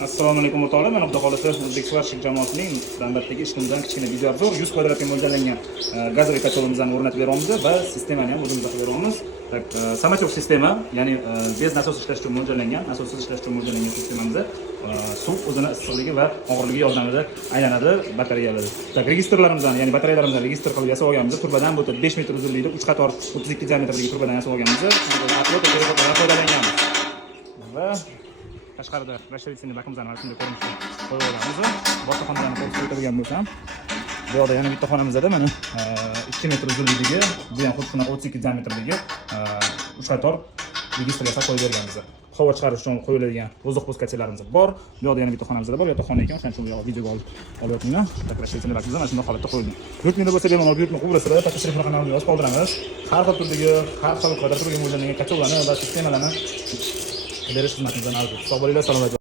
Assalomu alaykum o'rtoqlar. Men Xudo xolisa O'zbek svarshik jamoasining navbatdagi ishimizdan kichkina video obzor 100 kvadratga mo'ljallangan gazovый kotelimizni o'rnatib beramiz va sistemani ham o'zimiz qilib beramiz. Samotyok sistema, ya'ni bez nasos ishlash uchun mo'ljallangan, nasossiz ishlash uchun mo'ljallangan sistemamizda suv o'zini issiqligi va og'irligi yordamida aylanadi batareyalar. Registrlarimizdan, ya'ni batareyalarimizni registr qilib yasab olganmiz. Turbadan bu 5 metr uzunlikda 3 qator 32 diametrdagi turbadan yasab olganmiz. Foydalanganmiz. Va tashqarida rashtavitsinni bakimizdan mana shunday ko'rinishda qo'yib olamiz. Boshqa xonalarni ko'rsatadigan bo'lsam, bu yerda yana bitta xonamizda mana 2 metr uzunligiga, bu ham xuddi shunaqa 32 diametrdagi 3 qator registr yasab qo'yib berganmiz. Havo chiqarish uchun qo'yiladigan oziq po'skatelarimiz bor. Bu yerda yana bitta xonamizda bor. Bu yerda xona ekan, o'shaning uchun bu yoqqa videoga olyapman. Rashtavitsinni bakimizdan mana shunday holatda qo'yilgan. Buyurtmada bo'lsa bemalol buyurtma qubrasida tashrif raqamlarini yozib qoldiramiz. Har xil turdagi, har xil kvadratga mo'ljallangan kotellarni va sistemalarni berish xizmatimizdan mavjud. Sog' bo'linglar, salomat.